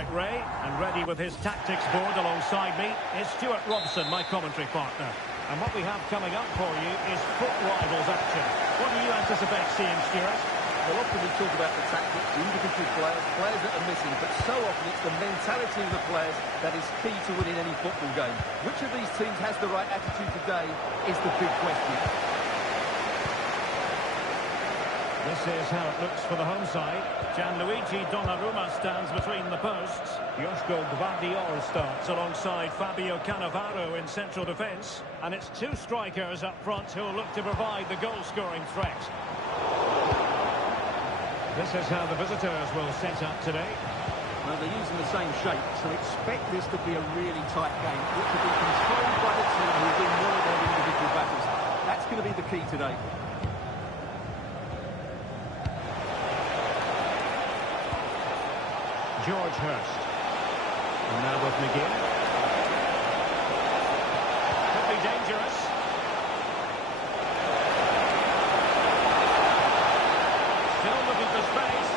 Derek Ray, and ready with his tactics board alongside me is Stuart Robson, my commentary partner. And what we have coming up for you is foot rivals action. What do you anticipate seeing, Stuart? Well, often we talk about the tactics, the individual players that are missing, but so often it's the mentality of the players that is key to winning any football game. Which of these teams has the right attitude today is the big question. This is how it looks for the home side. Gianluigi Donnarumma stands between the posts. Joško Gvardiol starts alongside Fabio Cannavaro in central defence. And it's two strikers up front who will look to provide the goal-scoring threat. This is how the visitors will set up today. Well, they're using the same shape, so expect this to be a really tight game, which will be controlled by the team who will do more of their individual battles. That's going to be the key today. George Hurst. And now with McGinn. Could be dangerous. Still looking for space.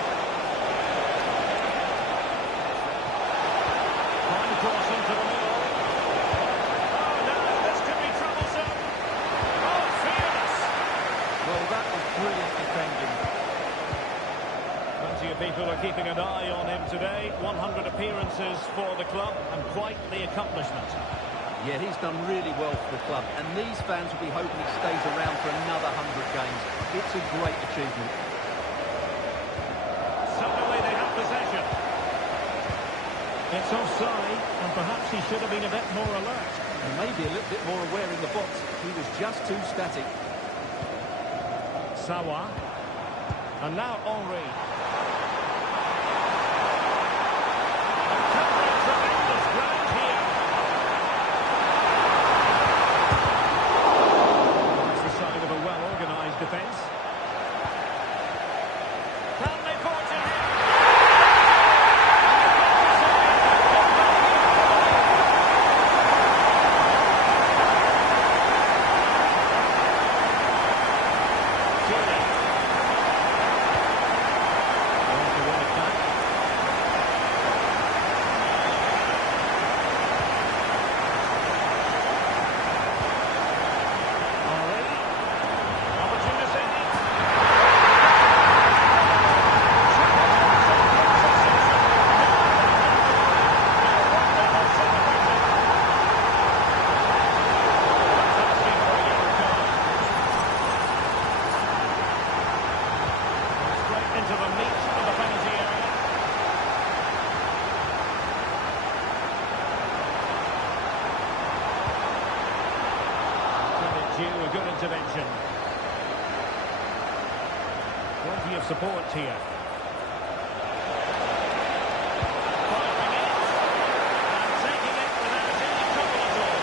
Fine cross into the middle. Oh no, this could be troublesome. Oh, fearless. Well, that was brilliant defending. Plenty of people are keeping an eye on him today. 100 appearances for the club and quite the accomplishment. Yeah, he's done really well for the club, and these fans will be hoping he stays around for another 100 games. It's a great achievement. Suddenly they have possession. It's offside, and perhaps he should have been a bit more alert. And maybe a little bit more aware in the box. He was just too static. Sawa. And now Henry. Tremendous ground here. That's the sign of a well-organised defence. Can they forge ahead? A good intervention. Plenty of support here. Firing it and taking it without any trouble at all.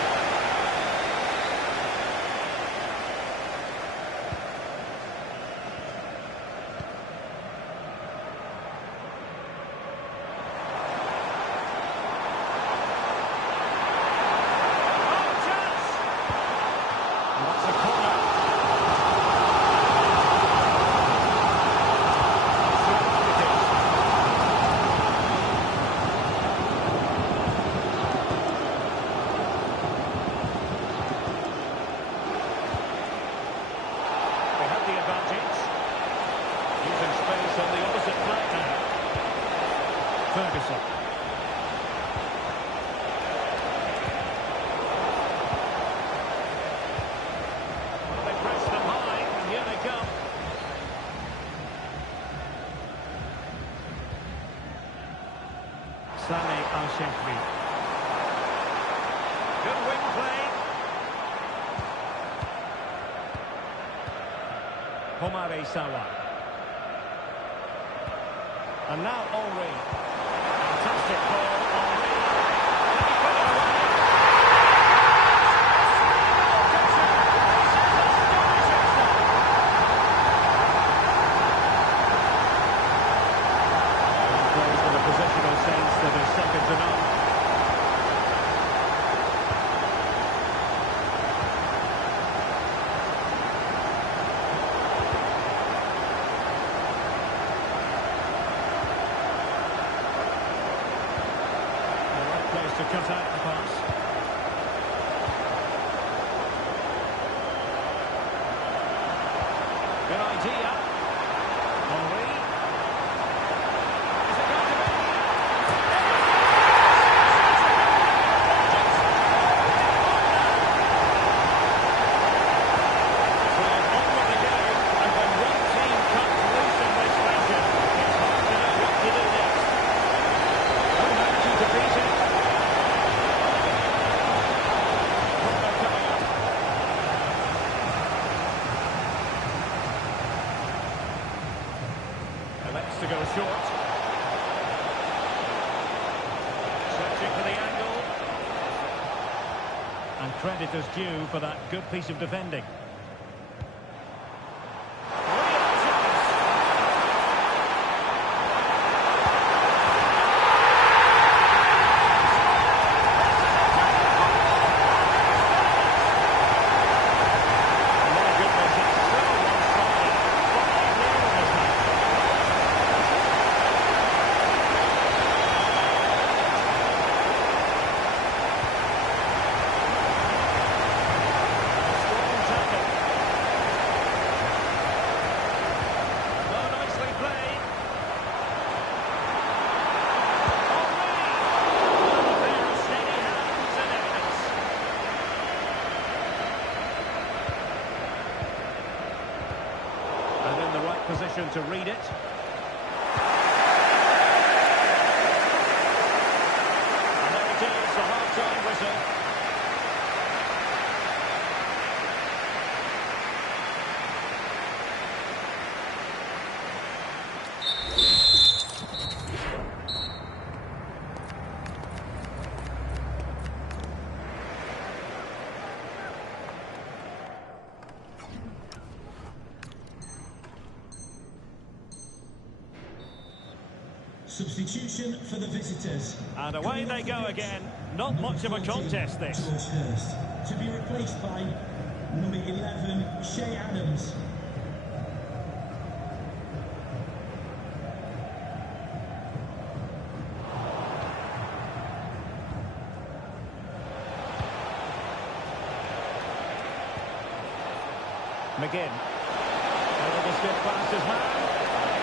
Ferguson. Well, they press them high, and here they come. Sami Al-Shehri. Good wing play. Omar Sawa. And now Henry. Fantastic ball, Henry. Can he put it away? And plays with a positional sense that is second to none. to cut out the pass. Good idea. Henry. Is it going to be? So on with the game, and when one team comes loose in this fashion, it's hard to know what to do next. No managing to beat it. Corner coming up. Elects to go short. Searching for the angle. And credit is due for that good piece of defending. Real chance. My goodness, it's so one-sided. 5-0 in this match. Strong tackle. Oh, nicely played. Henry. There are steady hands and evidence. And in the right position to read it. And there it is, the half-time whistle. Substitution for the visitors. And away they go again. Not much of a contest, this. George Hurst to be replaced by number 11, Shea Adams. McGinn. Over the stiff past his man.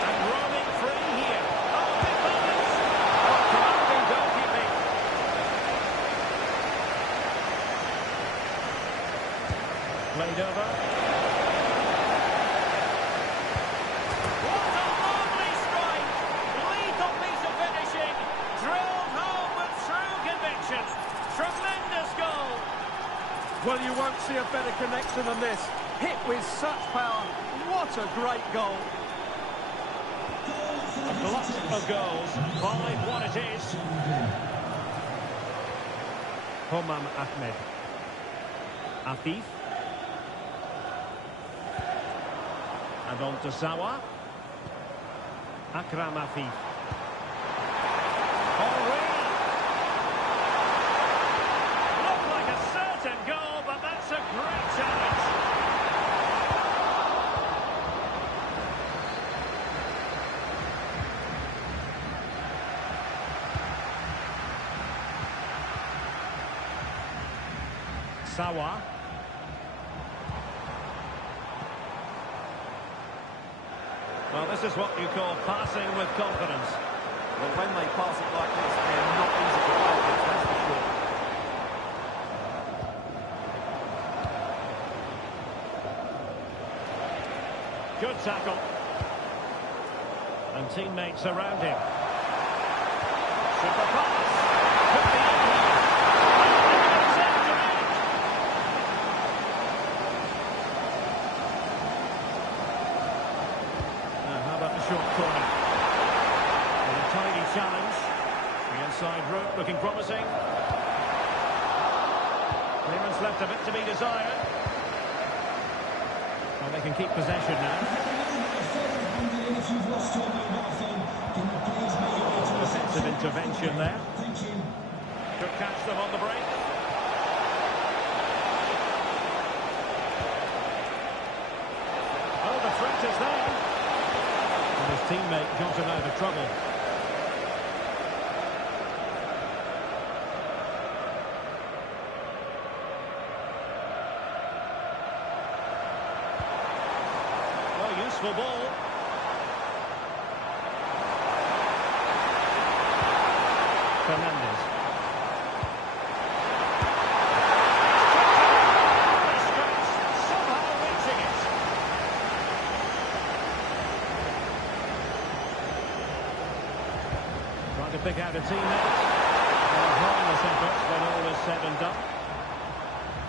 And roaming free here. Oh, big moments. Oh, commanding goalkeeping. Played over. What a lovely strike. Lethal piece of finishing. Drilled home with true conviction. Tremendous goal. Well, you won't see a better connection than this. Hit with such power. What a great goal. A glut of goals. 5-1 it is. Homam Ahmed. Afif. And on to Sawa. Akram Afif. Henry. Looked like a certain goal, but that's a great challenge. Sawa. Well, this is what you call passing with confidence. Well, when they pass it like this, they're not easy to play against, that's for sure. Good tackle. And teammates around him. Super pass. Could be in here. How about the short corner? With a tiny challenge. The inside route looking promising. Clearance left a bit to be desired. Well, they can keep possession now. Defensive intervention there. Could catch them on the break. Oh, the threat is there. And his teammate got him out of trouble. Useful ball. Fernandez. Somehow reaching it. Trying to pick out a teammate. A harmless effort when all is said and done.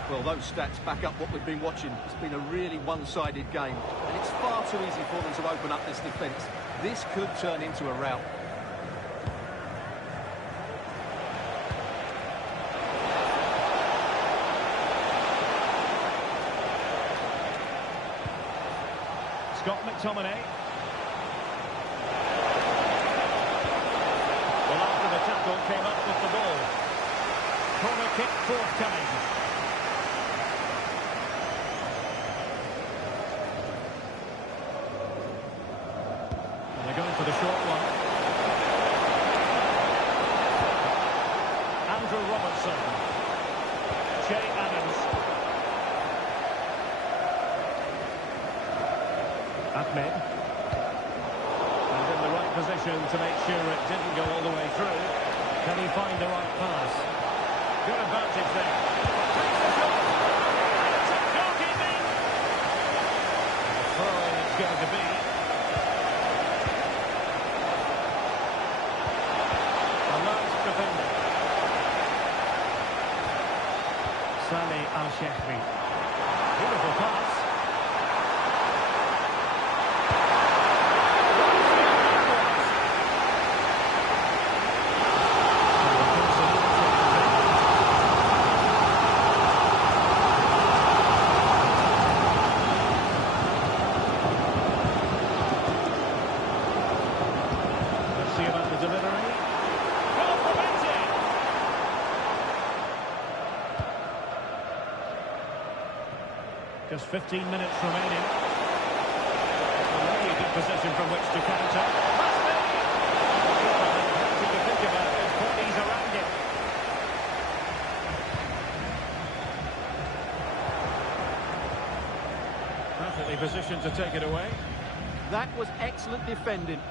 Well, those stats back up what we've been watching. It's been a really one-sided game, and it's far too easy for them to open up this defence. This could turn into a rout. Scott McTominay. Well, after the tackle, came up with the ball. Corner kick forthcoming. Going for the short one. Andrew Robertson. Che Adams. Ahmed. And in the right position to make sure it didn't go all the way through. Can he find the right pass? Good advantage there. Takes the shot. It's a goalkeeping. The throw-in it's going to be. Saleh Al-Shehri. Beautiful pass. Let's see about the delivery. Goal prevented. Just 15 minutes remaining. A really good position from which to counter. Must be! Plenty to think about. There's bodies around it. Perfectly positioned to take it away. That was excellent defending.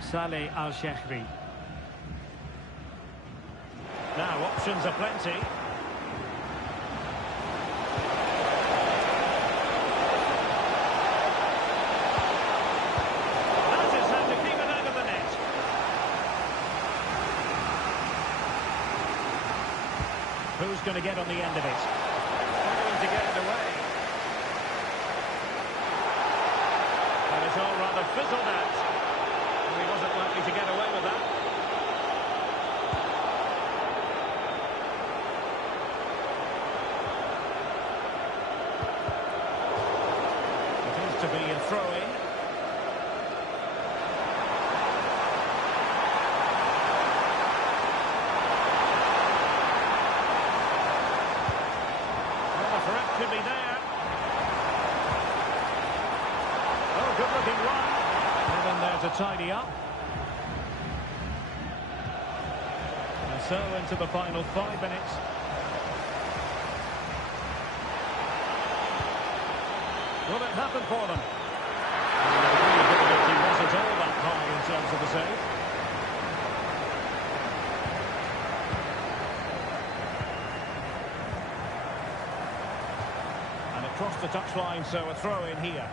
Saleh Al-Shehri. Now, options are plenty. Who's going to get on the end of it? Struggling to get it away. And it's all rather fizzled out. And he wasn't likely to get away with that. It is to be a throw-in. Could be there. Oh, good-looking run. And then there to tidy up. And so into the final 5 minutes. Will it happen for them? And the difficulty wasn't all that high in terms of the save. Across the touchline, so a throw in here.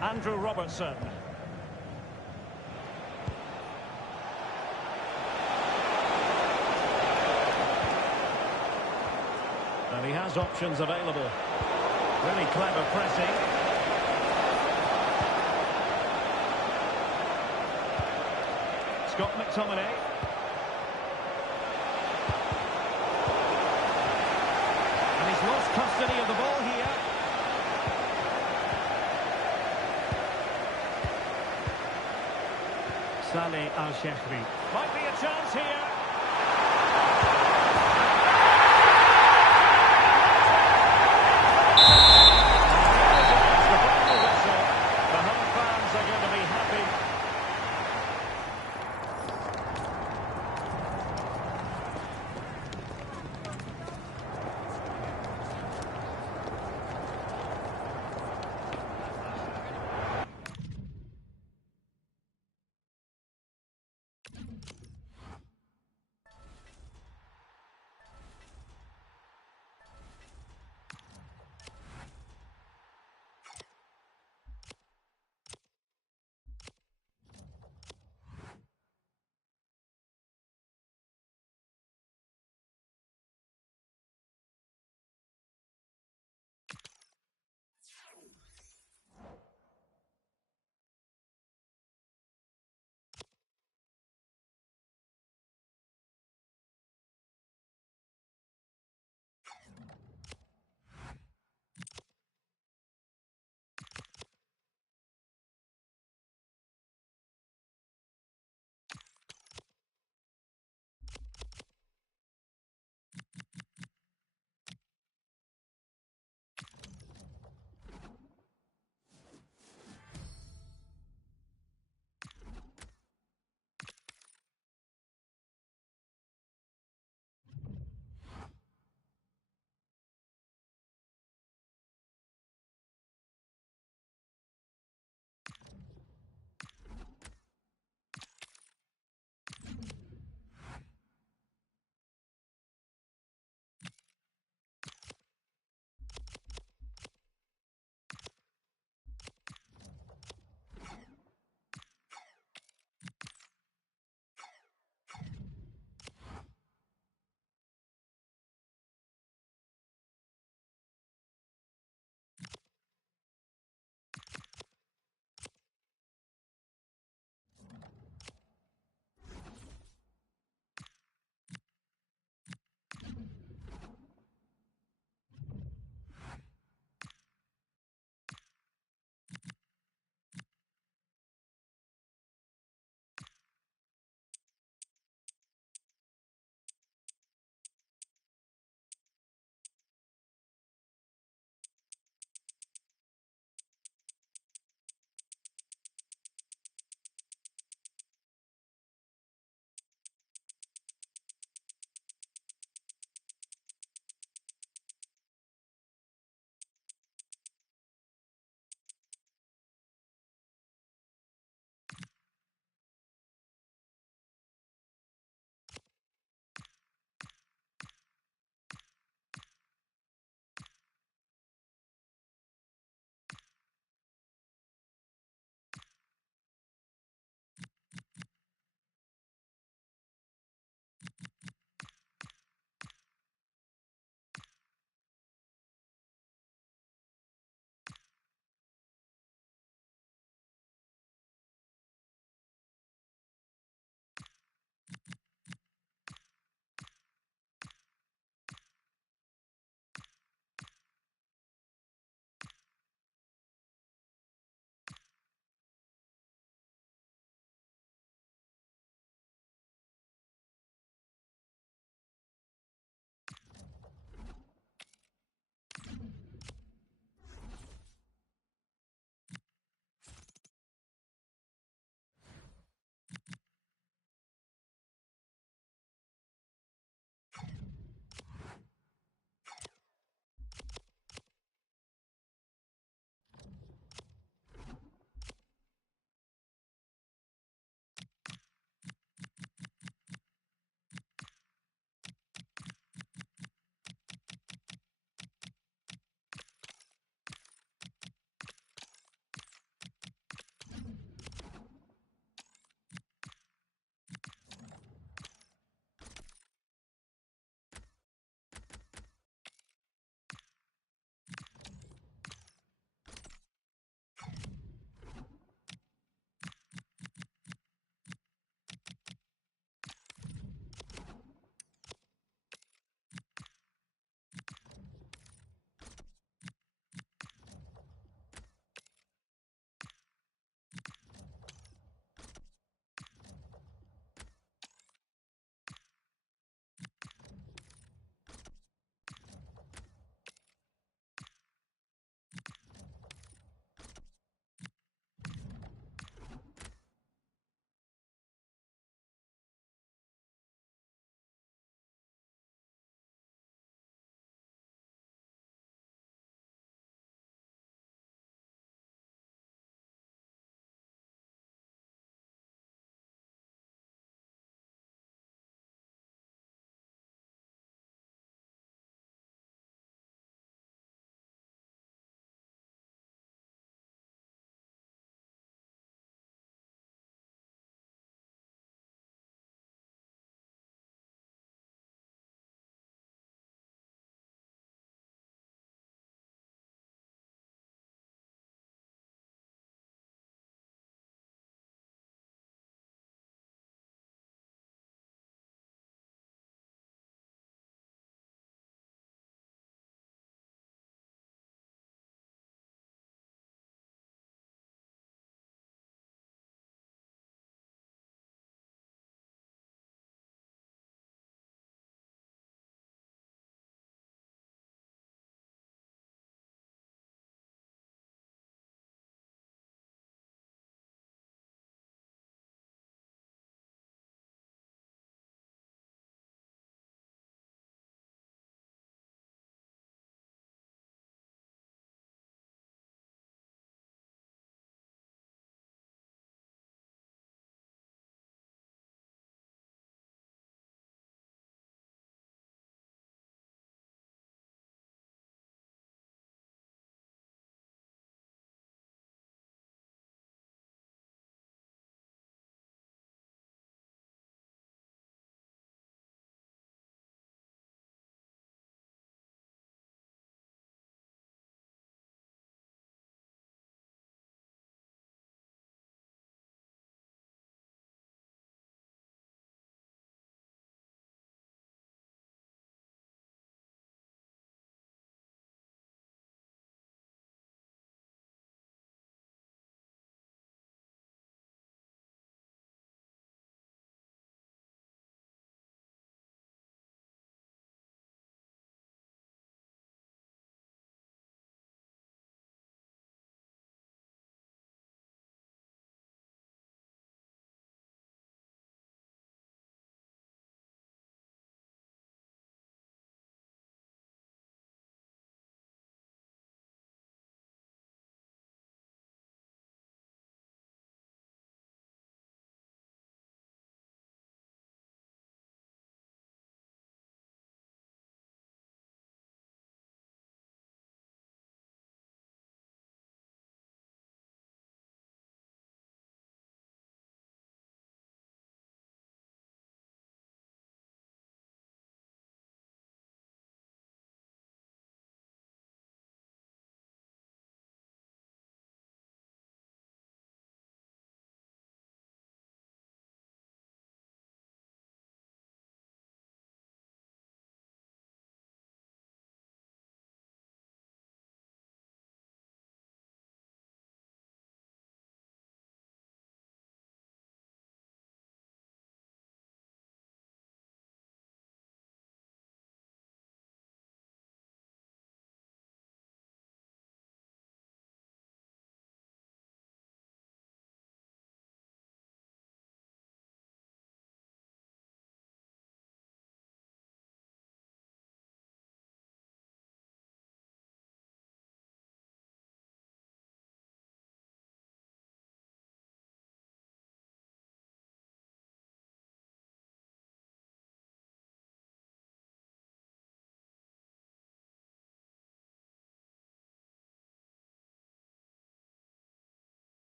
Andrew Robertson. And he has options available. Really clever pressing. Scott McTominay. Lost custody of the ball here. Saleh Al-Shehri. Might be a chance here. The final whistle. The home fans are going to be happy.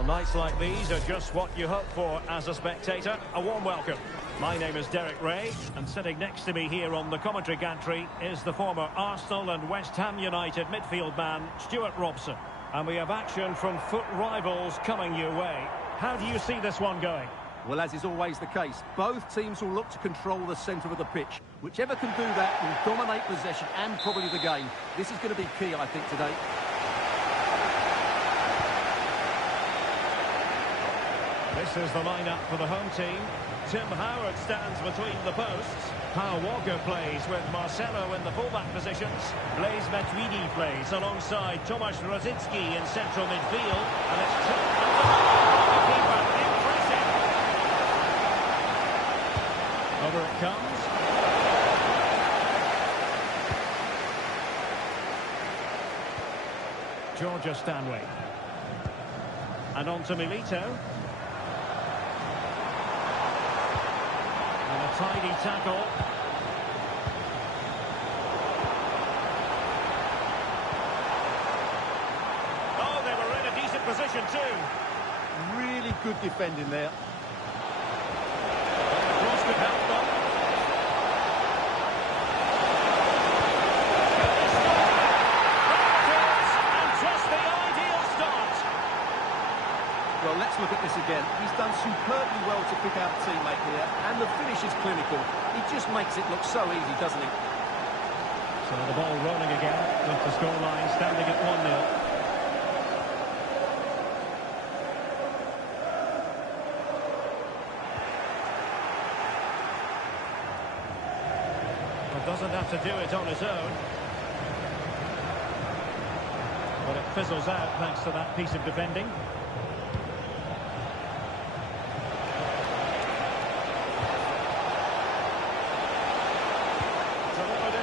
Well, nights like these are just what you hope for as a spectator. A warm welcome. My name is Derek Ray, and sitting next to me here on the commentary gantry is the former Arsenal and West Ham United midfield man, Stuart Robson. And we have action from foot rivals coming your way. How do you see this one going? Well, as is always the case, both teams will look to control the centre of the pitch. Whichever can do that will dominate possession and probably the game. This is going to be key, I think, today. This is the lineup for the home team. Tim Howard stands between the posts. Kyle Walker plays with Marcelo in the fullback positions. Blaise Matuidi plays alongside Tomasz Rosicki in central midfield. And it's chopped under the keeper. Impressive. Over it comes. Georgia Stanway. And on to Milito. And a tidy tackle. Oh, they were in a decent position too. Really good defending there. Cross could help them. And just the ideal start. Well, let's look at this again. He's done superbly well to pick out a teammate here, and the finish is clinical. He just makes it look so easy, doesn't he? So the ball rolling again with the scoreline standing at 1-0. But doesn't have to do it on his own. But it fizzles out thanks to that piece of defending.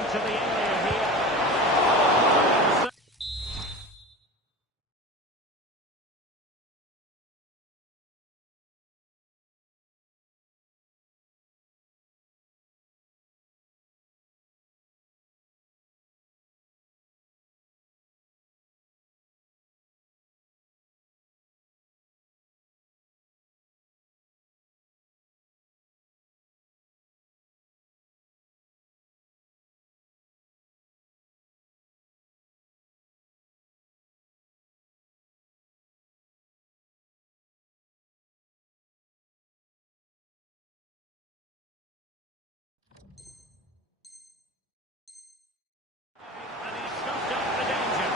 To the area here. And he's stuffed up the danger.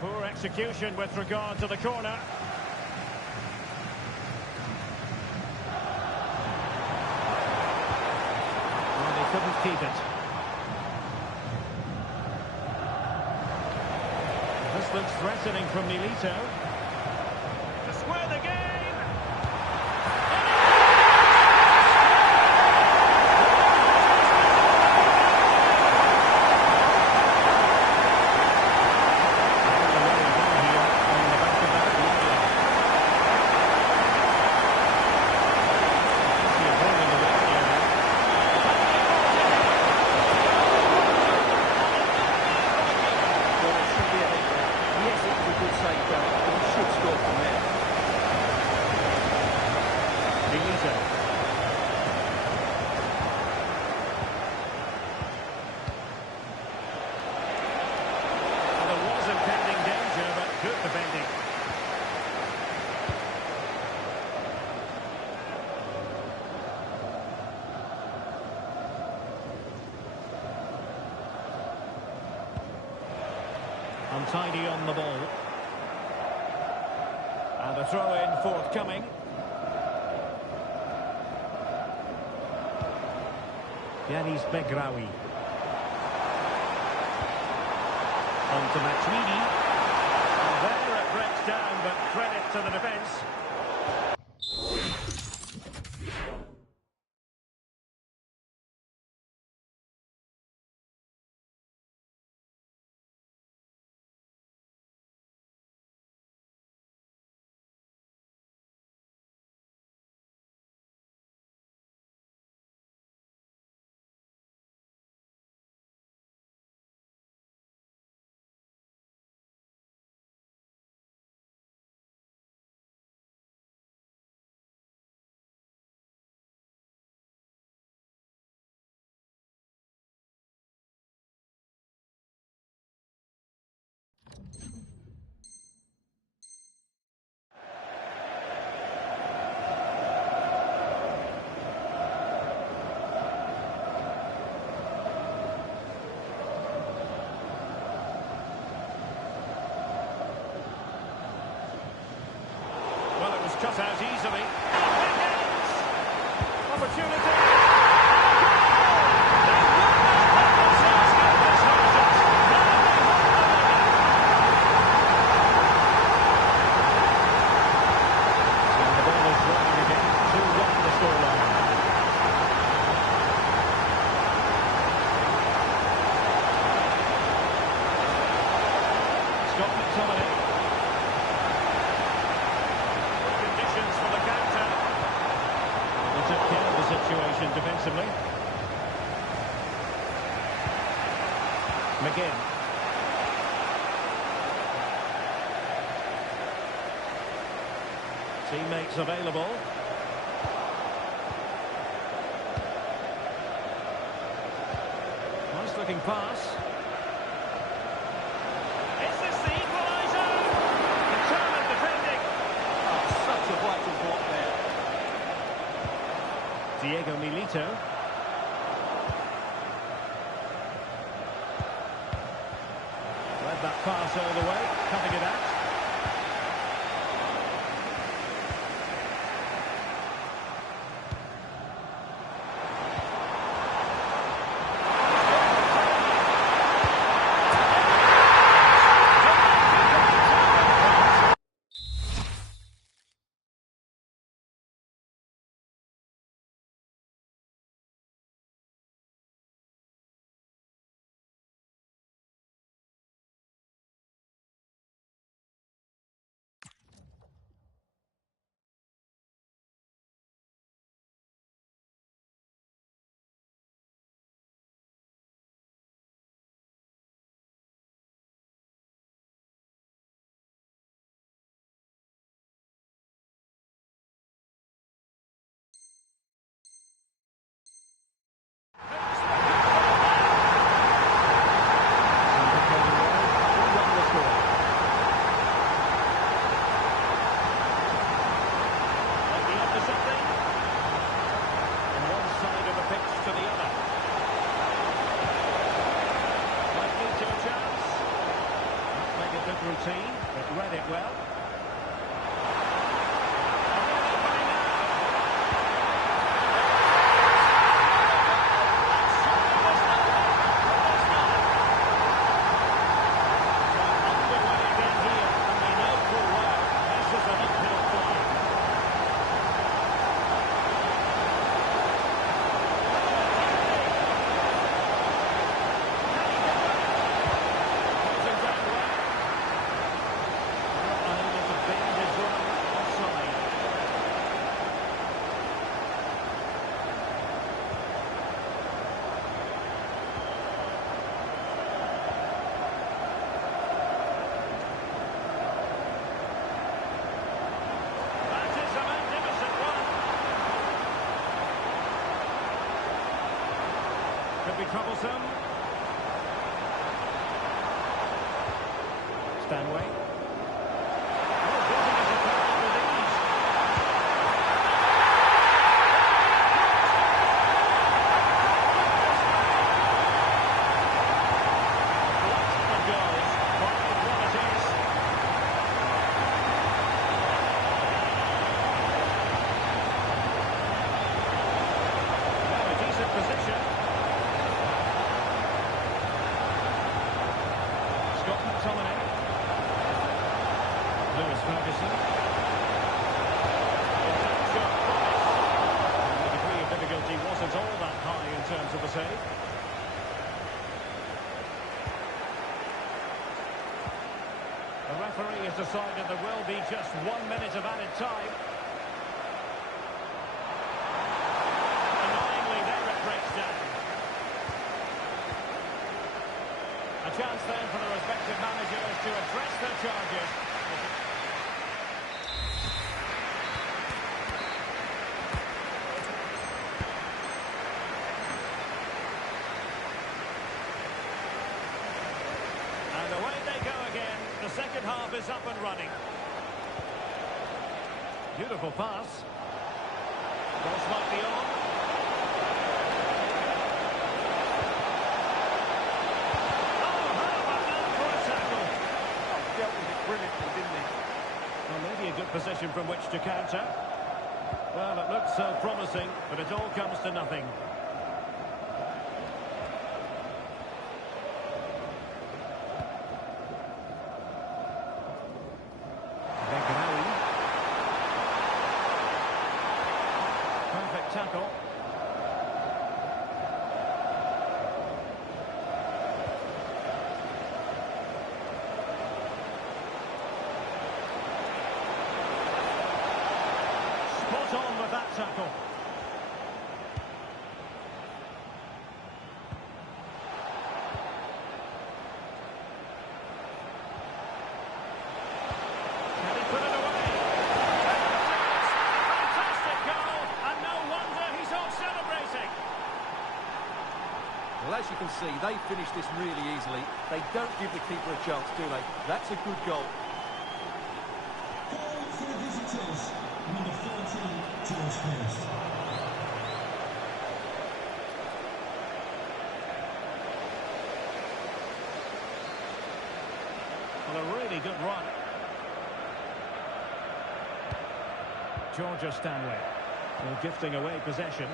Poor execution with regard to the corner. Couldn't keep it. This looks threatening from Milito. To square the game! Untidy on the ball. And a throw-in forthcoming. Yanis Begraoui. On to Matuidi. And there it breaks down, but credit to the defence. Shut out easily. Opportunity. Defensively. McGinn. Teammates available. Nice looking pass. Is this the equaliser? Determined defending. Oh, such a vital block there. Diego Milito. Read that pass all the way, cutting it out. Routine, but read it well. Could be troublesome. Stanway. The referee has decided there will be just 1 minute of added time. Annoyingly, there it breaks down. A chance then for the respective managers to address their charges. And away they go again. The second half is up and running. Beautiful pass. Cross might be on. Oh, how about that for a tackle? Oh, dealt with it brilliantly, didn't he? Well, maybe a good position from which to counter. Well, it looks so promising, but it all comes to nothing. Perfect tackle. Spot on with that tackle. Can he put it away? Fantastic goal, and no wonder he's off celebrating. Well, as you can see, they finished this really easily. They don't give the keeper a chance, do they? That's a good goal. Goal for the visitors. Number 14, George Hurst. Well, a really good run. Georgia Stanley. Well, gifting away possession.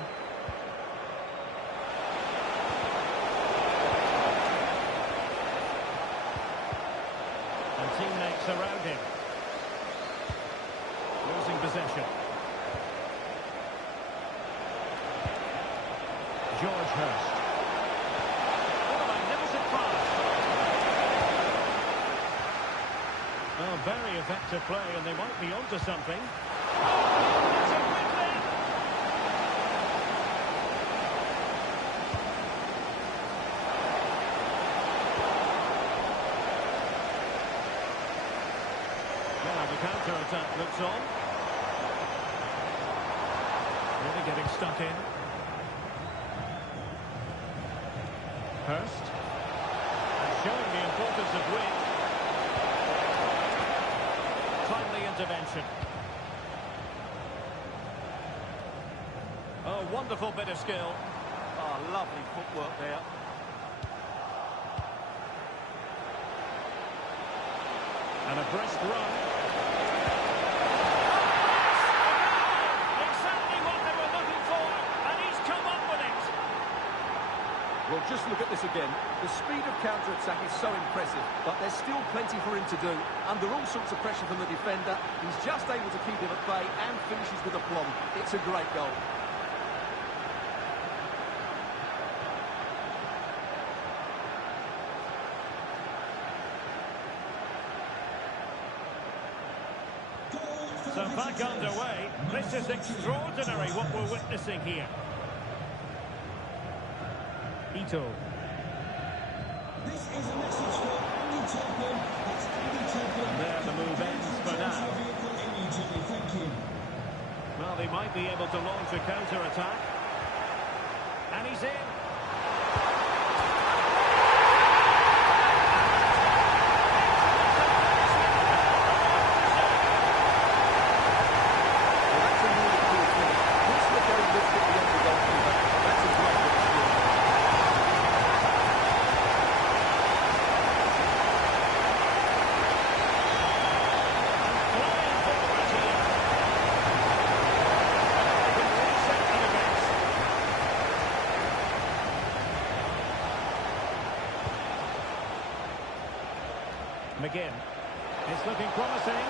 And teammates around him. Losing possession. George Hurst. What a magnificent pass. Oh, very effective play, and they might be onto something. Oh, gets it quickly. Now the counter-attack looks on. Really getting stuck in. Hurst. And showing the importance of width. Timely intervention. Oh, wonderful bit of skill. Oh, lovely footwork there. And a brisk run. Exactly what they were looking for, and he's come up with it. Well, just look at this again. The speed of counter-attack is so impressive, but there's still plenty for him to do. Under all sorts of pressure from the defender, he's just able to keep him at bay and finishes with aplomb. It's a great goal. So back underway. This is extraordinary what we're witnessing here. Ito. This is a message for Andy Topham. It's Andy Topham. And there the move ends for now. Vehicle immediately. Thank you. Well, they might be able to launch a counter-attack. And he's in. McGinn. It's looking promising.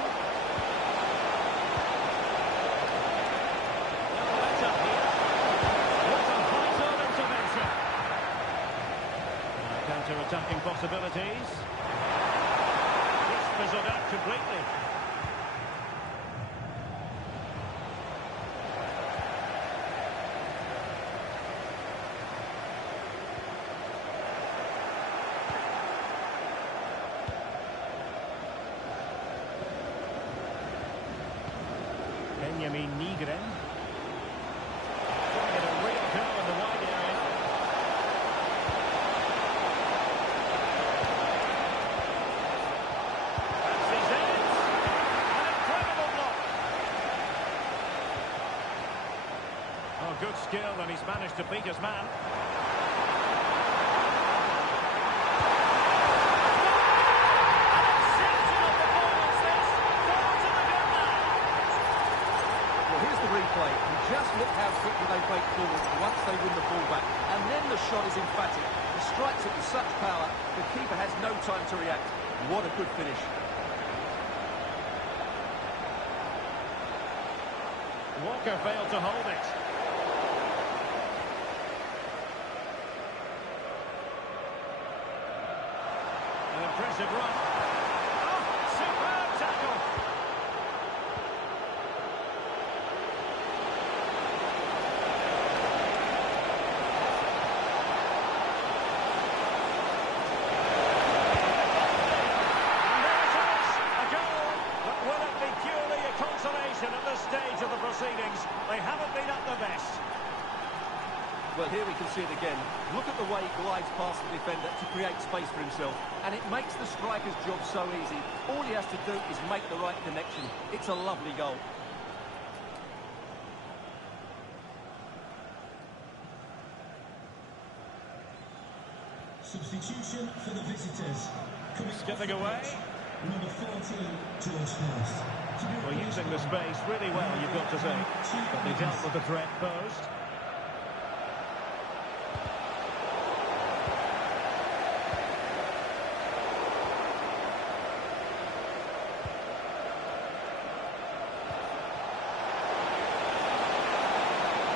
Well, that's up here. What a vital intervention. Counter-attacking possibilities. It's fizzled out completely. Benjamin Nygren. Trying to get a real go in the wide area. That's his end. An incredible block. Oh, good skill, and he's managed to beat his man. Exceptional performance this. Forward to the goal line. play. And just look how quickly they break forward once they win the ball back. And then the shot is emphatic. He strikes it with such power, the keeper has no time to react. What a good finish. Walker failed to hold it. An impressive run. Oh, superb tackle. And there it is, a goal. But will it be purely a consolation at this stage of the proceedings? They haven't been at their best. Well, here we can see it again. Look at the way he glides past the defender to create space for himself. And it makes the striker's job so easy. All he has to do is make the right connection. It's a lovely goal. Substitution for the visitors. Skipping away. Number 14, George Hurst. Well, using the space really well, you've got to say. But they dealt with the threat posed.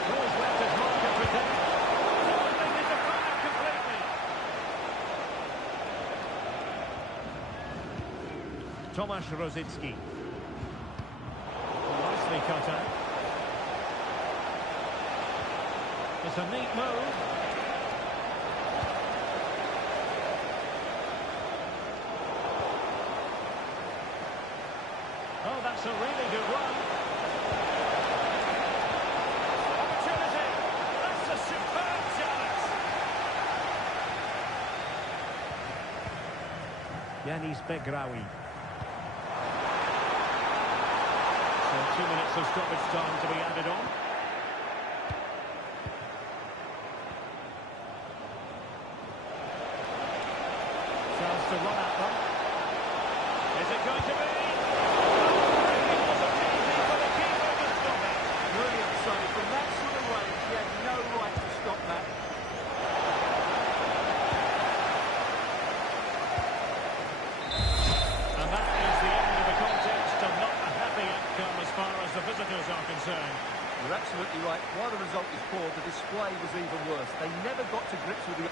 Always left his mark and protect. Finding his opponent completely. Tomasz Rosicki. Nicely cut out. It's a neat move. Oh, that's a really good run. Opportunity. That's a superb challenge. Yanis Begraoui. So 2 minutes of stoppage time to be added on. Chance to run at them. Is it going to be? It wasn't easy for the keeper to stop it. Brilliant save. From that sort of range, he had no right to stop that. And that is the end of the contest, and not a happy outcome as far as the visitors are concerned. You're absolutely right. While the result is poor, the display was even worse. They never got to grips with the...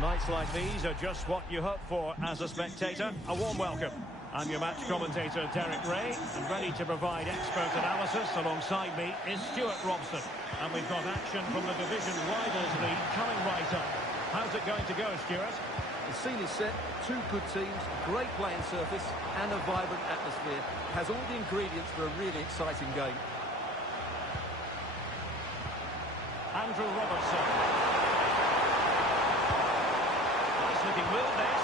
Nights like these are just what you hope for as a spectator. A warm welcome. I'm your match commentator, Derek Ray, and ready to provide expert analysis alongside me is Stuart Robson. And we've got action from the division rivals league coming right up. How's it going to go, Stuart? The scene is set, two good teams, great playing surface and a vibrant atmosphere. It has all the ingredients for a really exciting game. Andrew Robertson. Nice looking move this.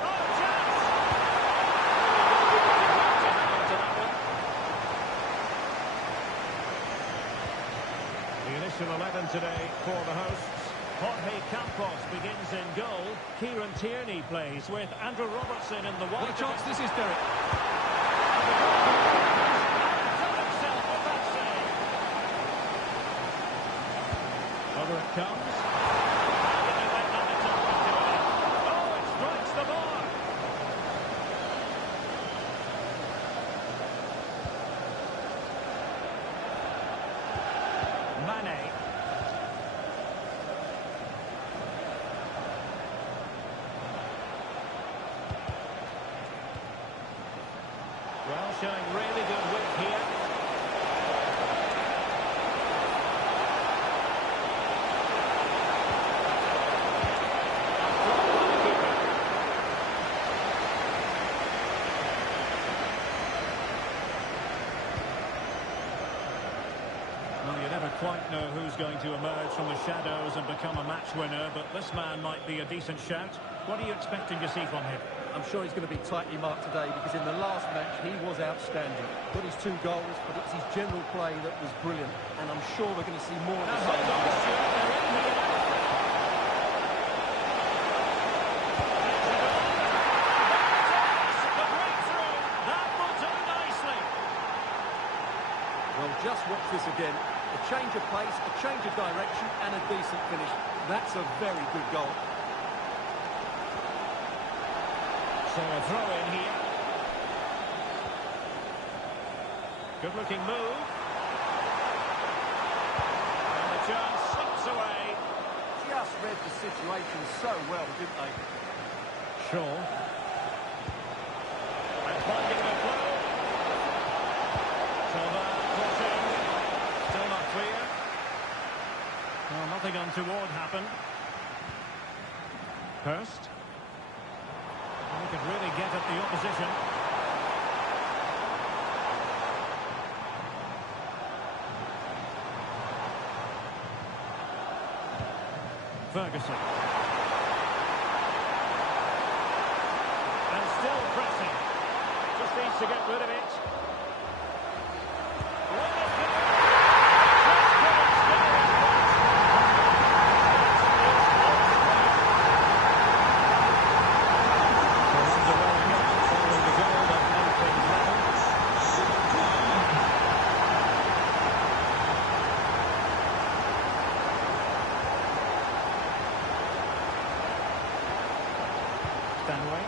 Oh, chance! The initial 11 today for the hosts. Jorge Campos begins in goal. Kieran Tierney plays with Andrew Robertson in the wide. What a chance this is, Derek. Over it comes. Oh, it strikes the bar. Mane. Well, showing really good width here. Well, you never quite know who's going to emerge from the shadows and become a match winner, but this man might be a decent shout. What are you expecting to see from him? I'm sure he's going to be tightly marked today because in the last match he was outstanding. Got his 2 goals, but it's his general play that was brilliant, and I'm sure we're going to see more of the Now, same. hold on, Stuart, they're in here. The breakthrough. That will do nicely. Well, just watch this again. A change of pace, a change of direction, and a decent finish. That's a very good goal. So a throw in here. Good looking move. And the chance slips away. Just read the situation so well, didn't they? Shaw. And finding the flow. Silva crossing. Still not clear. Well, nothing untoward happened. Hurst. He could really get at the opposition. Ferguson. And still pressing. Just needs to get rid of it. Stanway.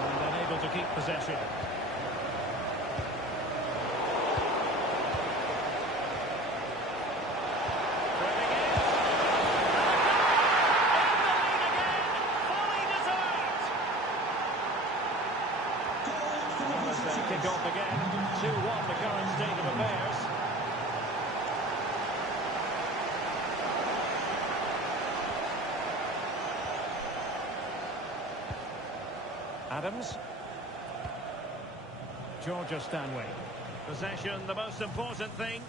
And unable to keep possession. Threading it. And a goal! In the lead again. Fully deserved. As they kick off again. 2-1 the current state of affairs. Adams. Georgia Stanway. Possession, the most important thing.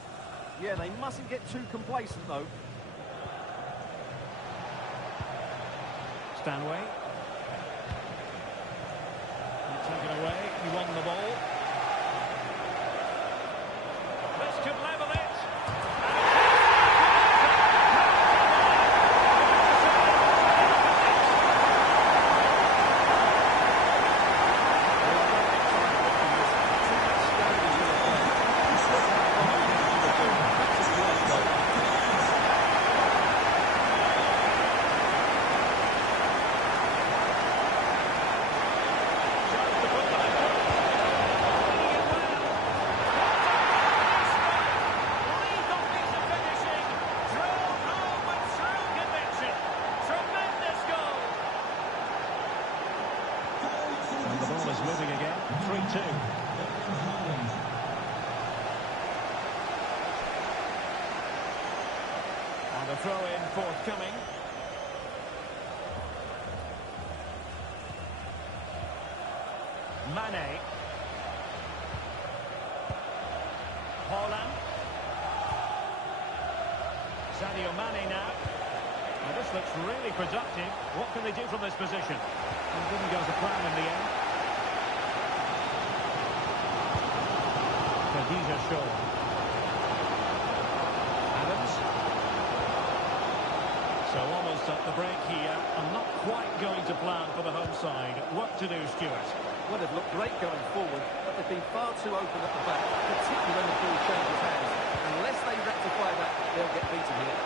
Yeah, they mustn't get too complacent, though. Stanway. Taken away, he won the ball. This could level it. moving again. 3-2. And the throw-in forthcoming. Mane. Haaland. Sadio Mane now. Well, this looks really productive. What can they do from this position? It didn't go to plan in the end. Khadija Shaw. Adams. So almost at the break here, and not quite going to plan for the home side. What to do, Stuart? Well, they've looked great going forward, but they've been far too open at the back, particularly when the ball changes hands. Unless they rectify that, they'll get beaten here.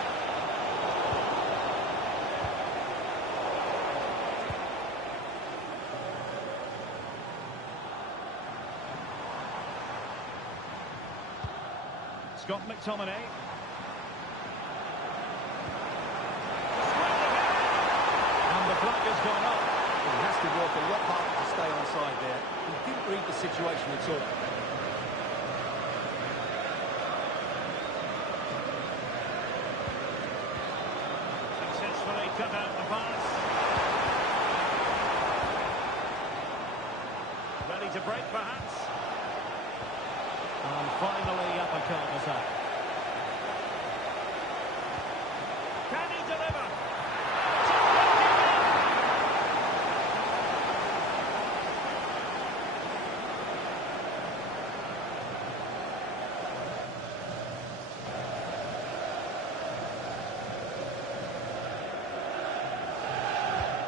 Scott McTominay. And the flag has gone up. He has to work a lot harder to stay onside there. He didn't read the situation at all. Successfully cut out the pass. Ready to break, perhaps. And finally, uppercut attack. Can he deliver?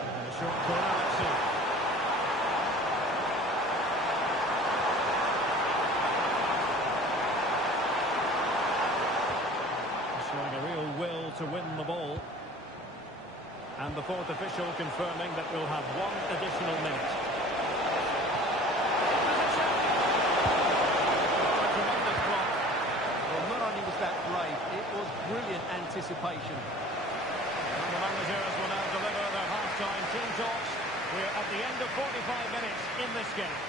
And a short corner, let's see. Showing a real will to win the ball. And the fourth official confirming that we'll have one additional minute. Tremendous block. Well, not only was that brave, it was brilliant anticipation. And the managers will now deliver their half-time team talks. We're at the end of 45 minutes in this game.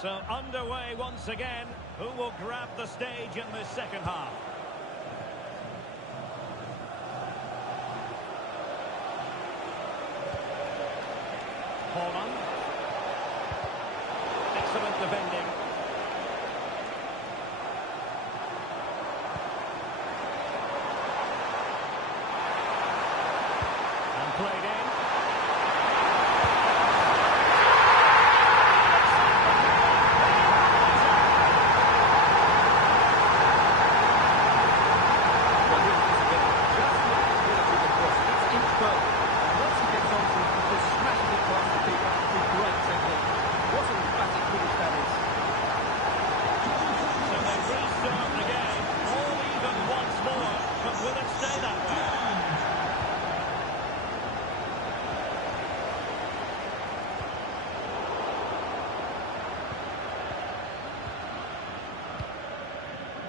So underway once again. Who will grab the stage in this second half? Haaland. Excellent defending. And played in.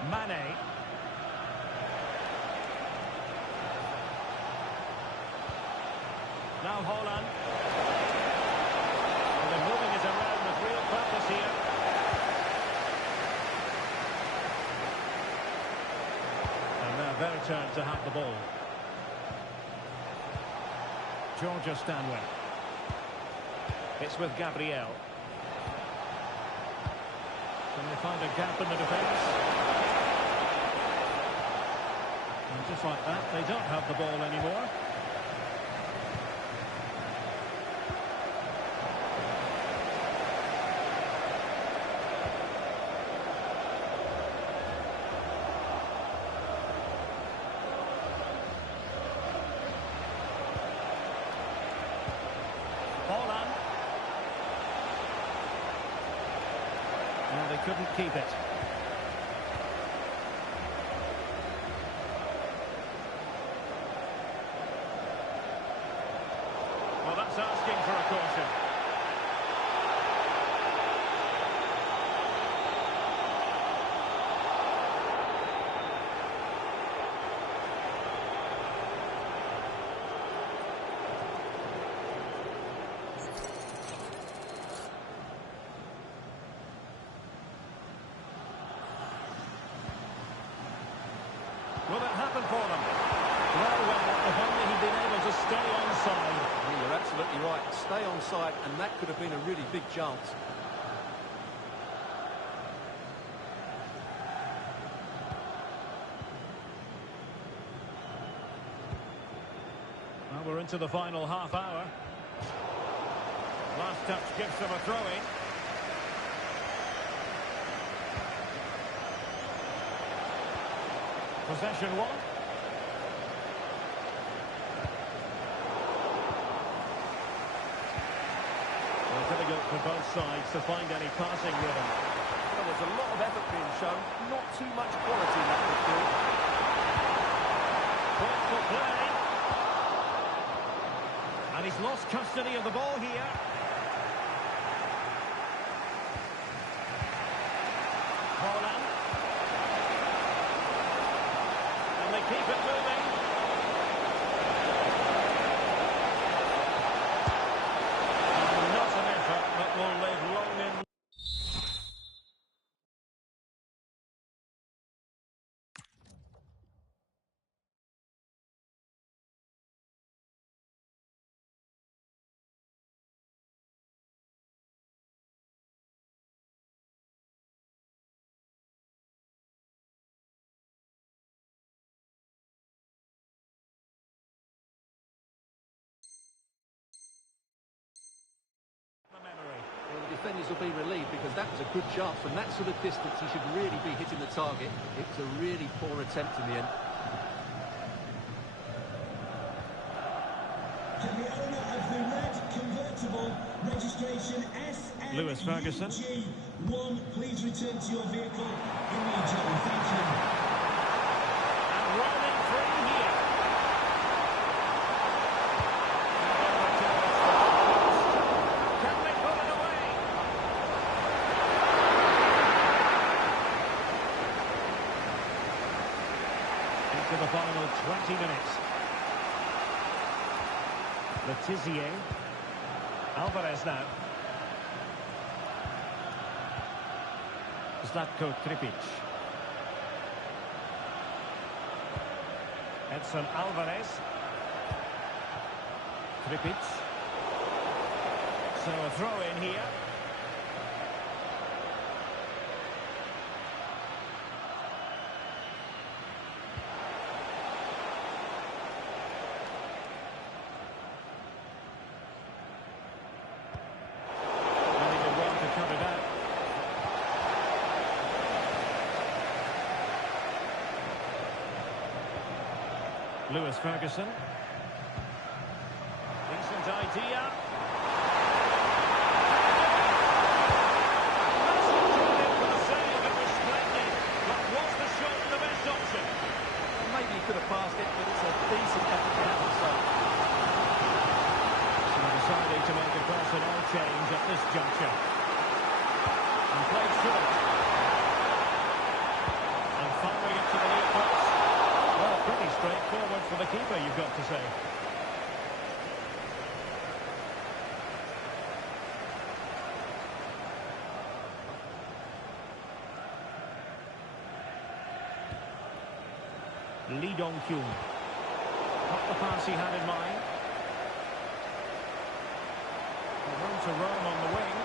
Mane. Now Haaland. Well, they're moving it around with real purpose here. And now their turn to have the ball. Georgia Stanway. It's with Gabriel. Can they find a gap in the defence? And just like that, they don't have the ball anymore. Well, they couldn't keep it. Well, that's asking for a caution. Will it happen for them? Well, if only he'd been able to stay onside. Yeah, you're absolutely right. Stay onside, and that could have been a really big chance. Well, we're into the final half hour. Last touch gives them a throw-in. Possession one. Well, difficult for both sides to find any passing rhythm. Well, there's a lot of effort being shown, not too much quality in that midfield. Point for play. And he's lost custody of the ball here. Holland. And they keep it moving. And not an effort that will live long in. Well, the defenders will be relieved because that was a good chance. From that sort of distance, he should really be hitting the target. It was a really poor attempt in the end. Can the owner of the red convertible registration Lewis Ferguson. SNG1 please return to your vehicle immediately? Thank you. And rolling free here. Can they put it away? Into the final 20 minutes. Letizier. Alvarez now. Zlatko Tripic. Edson Alvarez. Tripic. So a throw in here. And he did well to cut it out. Lewis Ferguson. Decent idea. Maybe he could have passed it, but it's a decent effort to have to say. So deciding to make a personnel change at this juncture. And played through it. And firing it to the near post. Well, pretty straightforward for the keeper, you've got to say. Lee Dong-kyun. Not the pass he had in mind. Room to roam on the wing.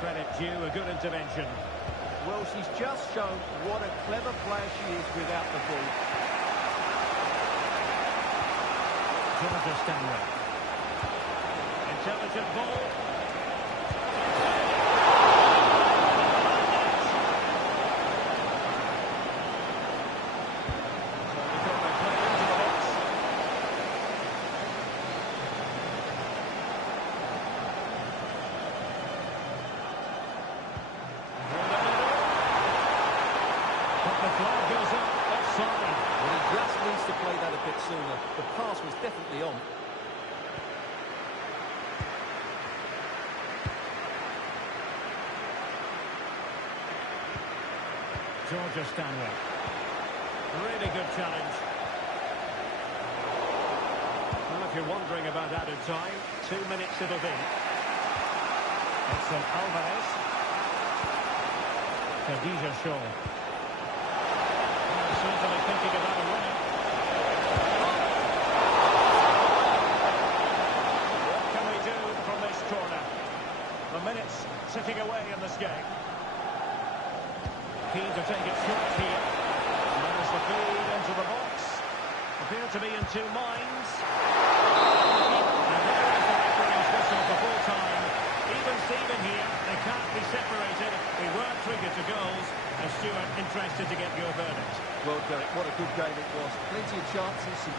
Credit due, a good intervention. Well, she's just shown what a clever player she is without the ball. Georgia Stanley. Intelligent ball. The flag goes up, offside. Well, he just needs to play that a bit sooner. The pass was definitely on. Georgia Stanley. Really good challenge. Well, if you're wondering about added time, 2 minutes it'll be. Edson Alvarez. Khadija Shaw. Certainly thinking about a winner. What can we do from this corner? The minutes ticking away in this game. Keen to take it short here. And there's the feed into the box. Appear to be in two minds. And there is the referee's whistle for full time. Even Steven here, they can't be separated. We weren't triggered to goals. And Stuart, interested to get your verdict. Well, Derek, what a good game it was. Plenty of chances.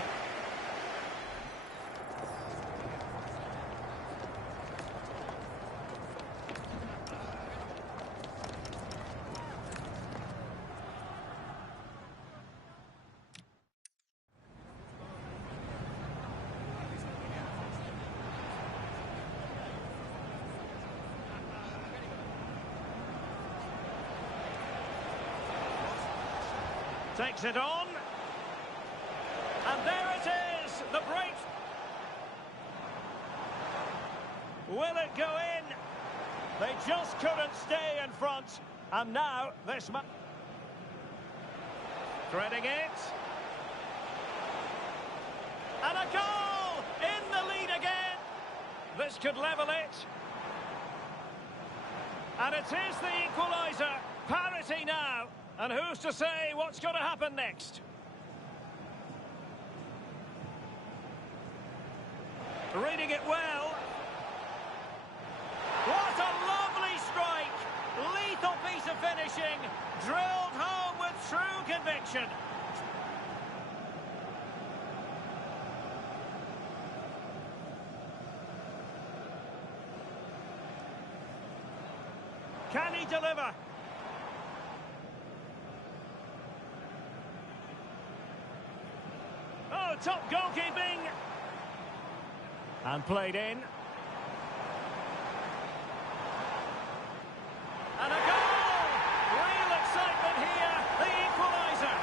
Takes it on. And there it is, the break. Will it go in? They just couldn't stay in front. And now this man threading it. And a goal! In the lead again. This could level it. And it is the equaliser. Parity now. And who's to say what's going to happen next? Reading it well. What a lovely strike! Lethal piece of finishing. Drilled home with true conviction. Can he deliver? Oh, top goalkeeping! And played in. And a goal! Real excitement here, the equaliser.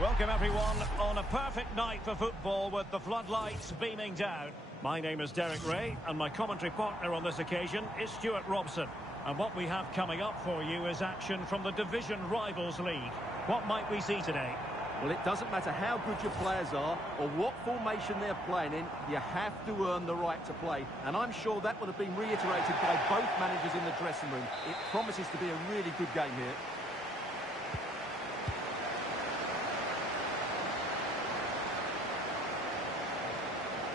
Welcome everyone on a perfect night for football with the floodlights beaming down. My name is Derek Ray and my commentary partner on this occasion is Stuart Robson. And what we have coming up for you is action from the Division Rivals League. What might we see today? Well, it doesn't matter how good your players are or what formation they're playing in, you have to earn the right to play. And I'm sure that would have been reiterated by both managers in the dressing room. It promises to be a really good game here.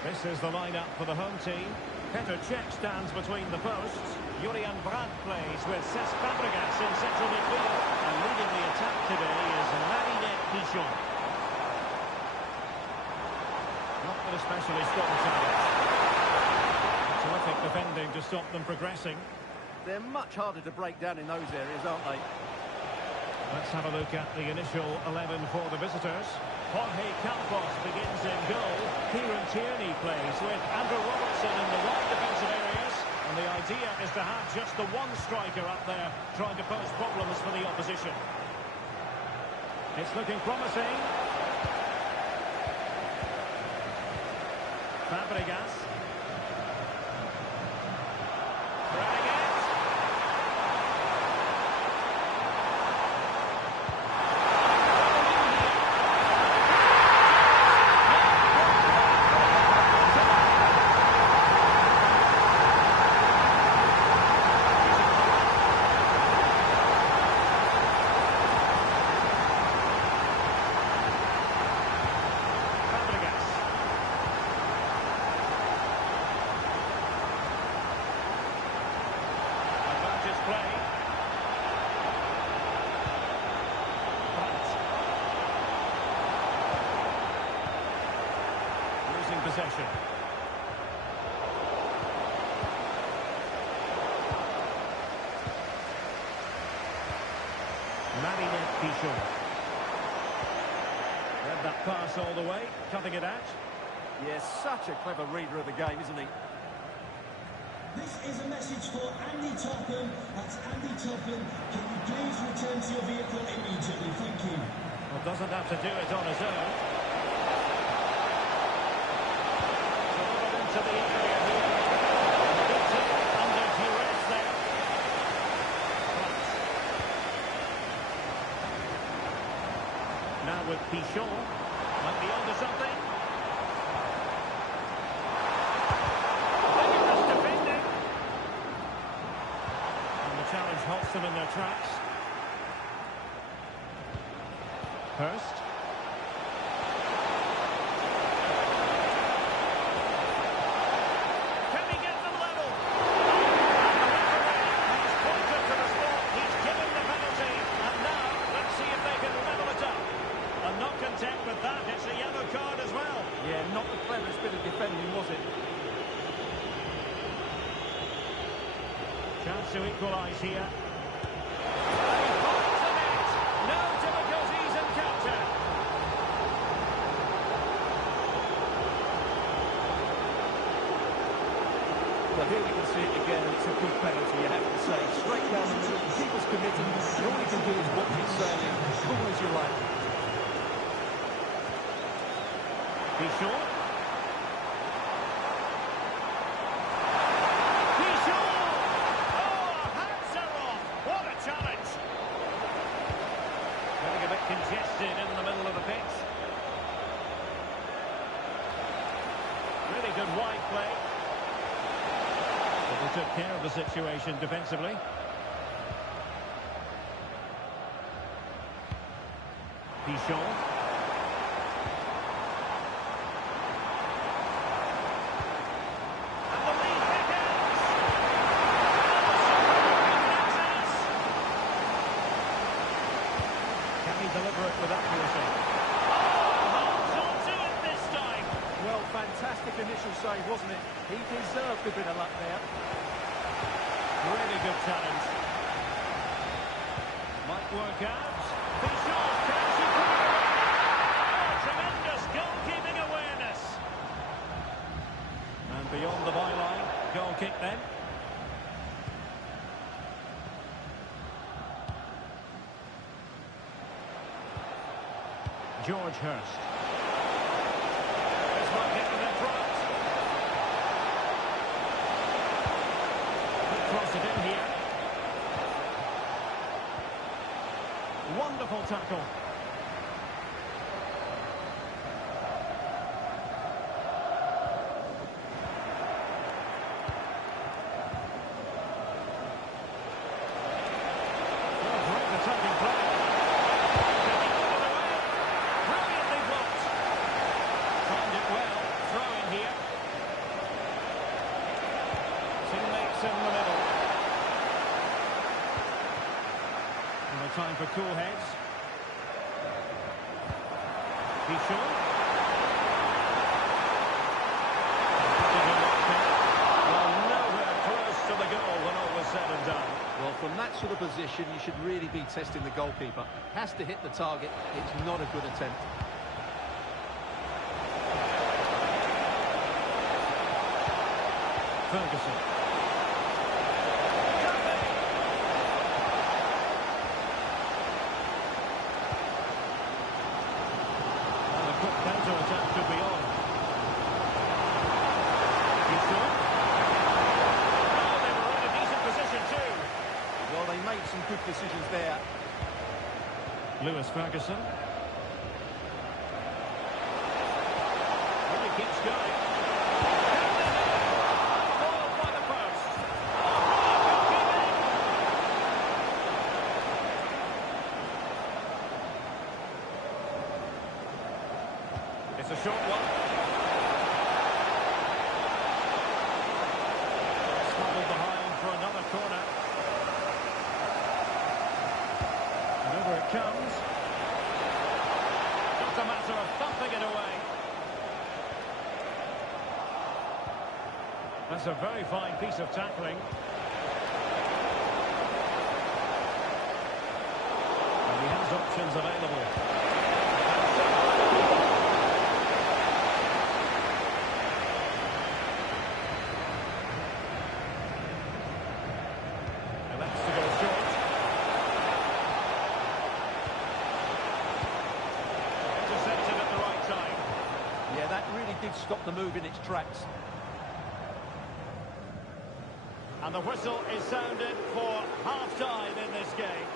This is the lineup for the home team. Petr Cech stands between the posts. Julian Brandt plays with Cesc Fabregas in central midfield. And leading the attack today is Marinette Pichon. Not an especially strong challenge. Terrific defending to stop them progressing. They're much harder to break down in those areas, aren't they? Let's have a look at the initial 11 for the visitors. Jorge Campos begins in goal. Kieran Tierney plays with Andrew Robertson in the wide defensive areas. And the idea is to have just the one striker up there trying to pose problems for the opposition. It's looking promising. Fabregas. Running it. Possession. Marinette Pichon. Read that pass all the way, cutting it out. Yes, such a clever reader of the game, isn't he? This is a message for Andy Topham. That's Andy Topham. Can you please return to your vehicle immediately? Thank you. Well, doesn't have to do it on his own. To the area here. Under duress there. Now with Pichon. Might be onto something. Vigorous defending. And the challenge halts them in their tracks. Hurst. With that, it's a yellow card as well. Yeah, not the cleverest bit of defending, was it? Chance to equalise here. He finds the net. No difficulties in counter. Well, here we can see it again, and it's a good penalty, you have to say. Straight down the middle, keeper's committed, and all he can do is watch it sailing. Cool as you like. Pichon. Pichon! Oh, hands are off! What a challenge! Getting a bit congested in the middle of the pitch. Really good wide play. But they took care of the situation defensively. Pichon. Deliver it with accuracy. Oh, holds on to it this time. Well, fantastic initial save, wasn't it? He deserved a bit of luck there. Really good challenge. Might work out. Pichon, can she put it away? Oh, tremendous goalkeeping awareness. And beyond the byline, goal kick then. George Hurst. This might get to their front. Could cross it in here. Wonderful tackle. Attacking play. Brilliantly blocked. Timed it well. Throw in here. Teammates in the middle. And a time for cool heads. He should. Well, nowhere close to the goal when all was said and done. Well, from that sort of position, you should really be testing the goalkeeper. Has to hit the target. It's not a good attempt. Ferguson. And a quick counter-attack could be on. You sure? Oh, they were in a decent position too. Well, they made some good decisions there. Lewis Ferguson. Really keeps going. Ball by the post. It's a short one. Smuggled behind for another corner. And over it comes. Just a matter of thumping it away. That's a very fine piece of tackling. And he has options available. And that's to go short. Intercepted at the right time. Yeah, that really did stop the move in its tracks. And the whistle is sounded for half-time in this game.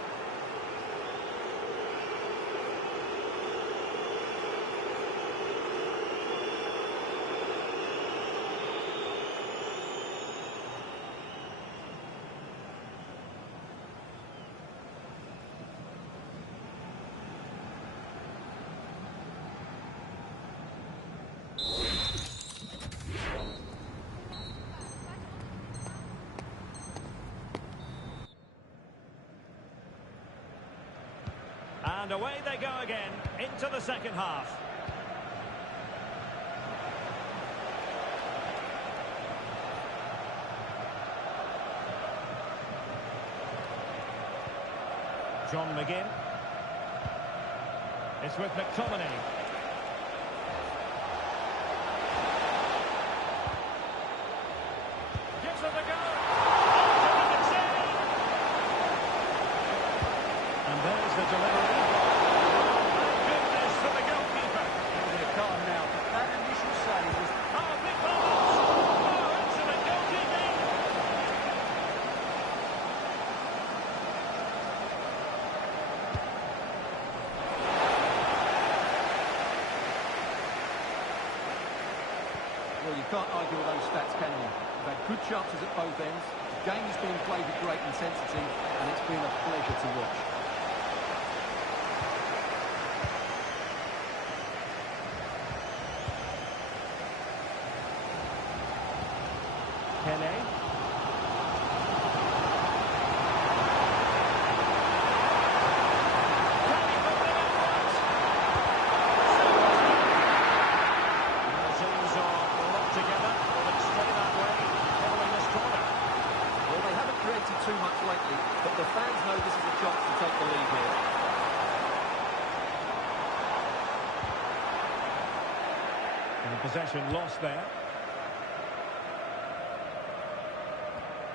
And away they go again, into the second half. John McGinn. It's with McTominay. Gives them the go. And there's the delivery. Goodness for the goalkeeper. They're calm now. That initial save was... Oh, big balls. Oh, excellent goalkeeping. Well, you can't argue with those stats, can you? They've had good chances at both ends. The game has been played with great intensity, and it's been a pleasure to watch. Pele. Too much lately, but the fans know this is a chance to take the lead here. And possession lost there.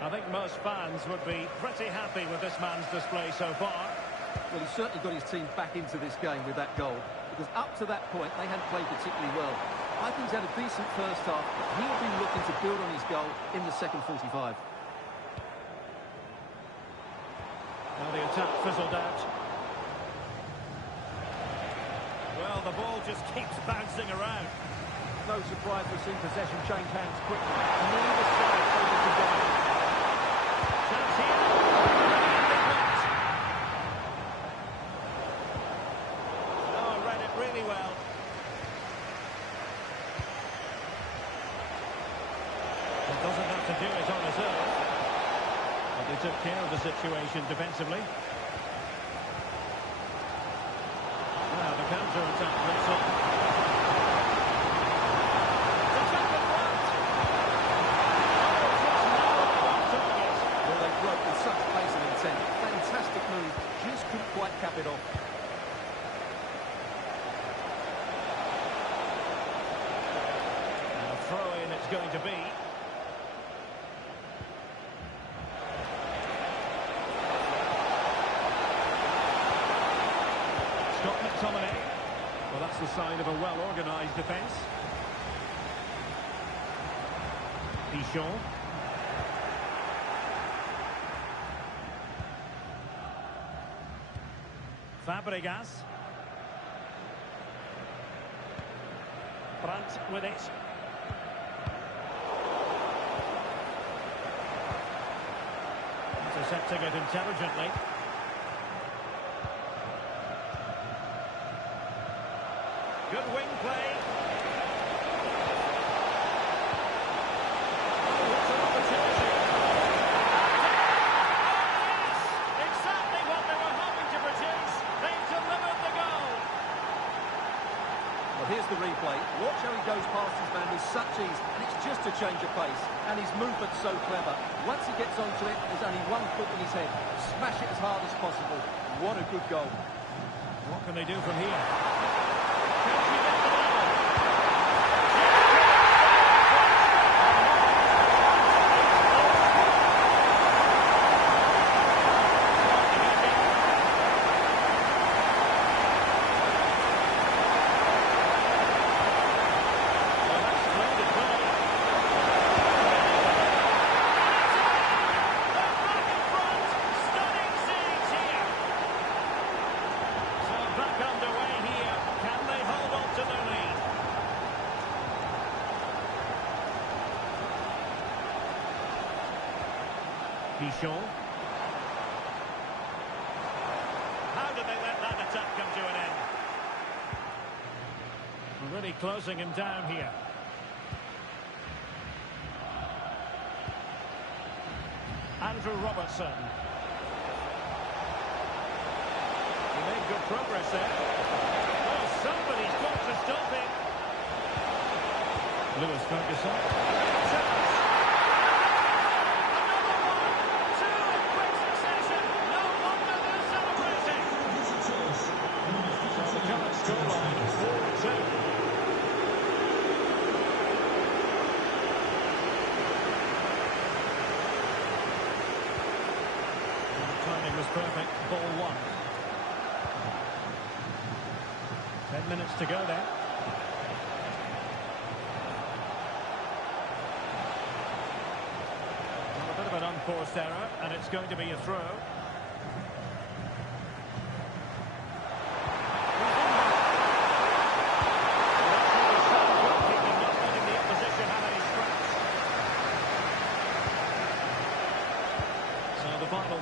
I think most fans would be pretty happy with this man's display so far. Well, he's certainly got his team back into this game with that goal. because up to that point, they hadn't played particularly well. I think he's had a decent first half, but he'll be looking to build on his goal in the second 45. Now the attack fizzled out. Well, the ball just keeps bouncing around. No surprise we've seen possession change hands quickly. Neither side able to go. Chance here. Oh, read it really well. He doesn't have to do it on his own. But they took care of the situation defensively. Now the counter-attack looks on. Fantastic move, just couldn't quite cap it off. And a throw-in it's going to be. Scott McTominay. Well, that's the sign of a well-organised defence. Pichon. Fabregas. Brandt with it. Intercepting it intelligently. Good wing play. Oh, what an opportunity. Exactly what they were hoping to produce. They've delivered the goal. Well, here's the replay. Watch how he goes past his man with such ease, and it's just a change of pace. And his movement's so clever. Once he gets onto it, there's only one foot in his head. Smash it as hard as possible. What a good goal. What can they do from here? Pichon. How did they let that attack come to an end? Really closing him down here. Andrew Robertson. He made good progress there. Oh, somebody's got to stop him. Lewis Ferguson. Timing was perfect. Ball one. 10 minutes to go then. Well, a bit of an unforced error, and it's going to be a throw.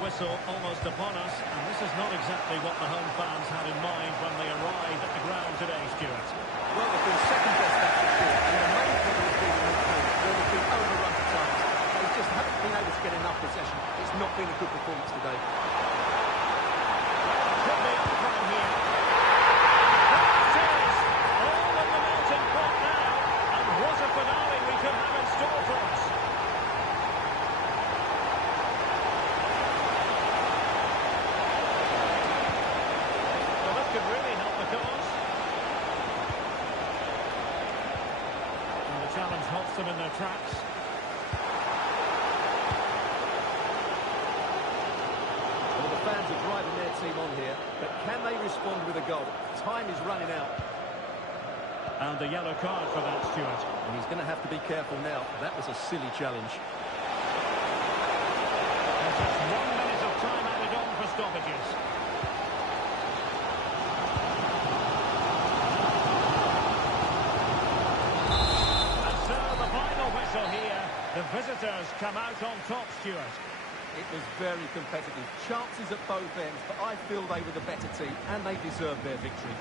Whistle almost upon us, and this is not exactly what the home fans had in mind when they arrived at the ground today, Stuart. Well, they've been second best actually, and the main problem has been midfield, where they've been overrun at times. They just haven't been able to get enough possession. It's not been a good performance today. Could be from here. There it is! All of the melting pot now, and what a finale we could have in store for us. Could really help the cause. And the challenge halts them in their tracks. Well, the fans are driving their team on here, but can they respond with a goal? Time is running out. And a yellow card for that, Stuart. And he's going to have to be careful now. That was a silly challenge. And just 1 minute of time added on for stoppages. And so the final whistle here. The visitors come out on top, Stuart. It was very competitive. Chances at both ends, but I feel they were the better team and they deserved their victory.